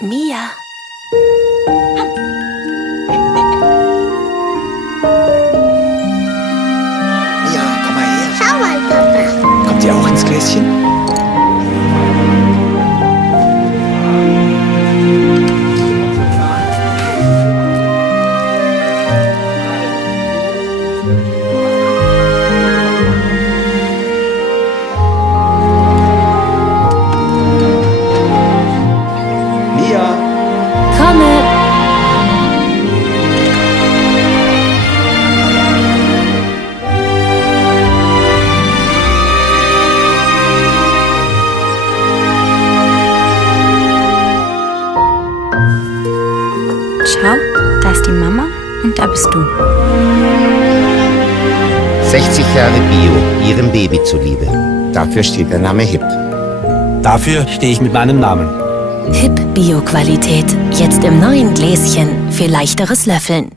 Mia. Mia, komm mal her. Schau mal, Papa. Kommt ihr auch ins Gläschen? Mia. Komme. Schau, da ist die Mama und da bist du. 60 Jahre Bio, Ihrem Baby zuliebe. Dafür steht der Name HIP. Dafür stehe ich mit meinem Namen. Hip Bio-Qualität. Jetzt im neuen Gläschen für leichteres Löffeln.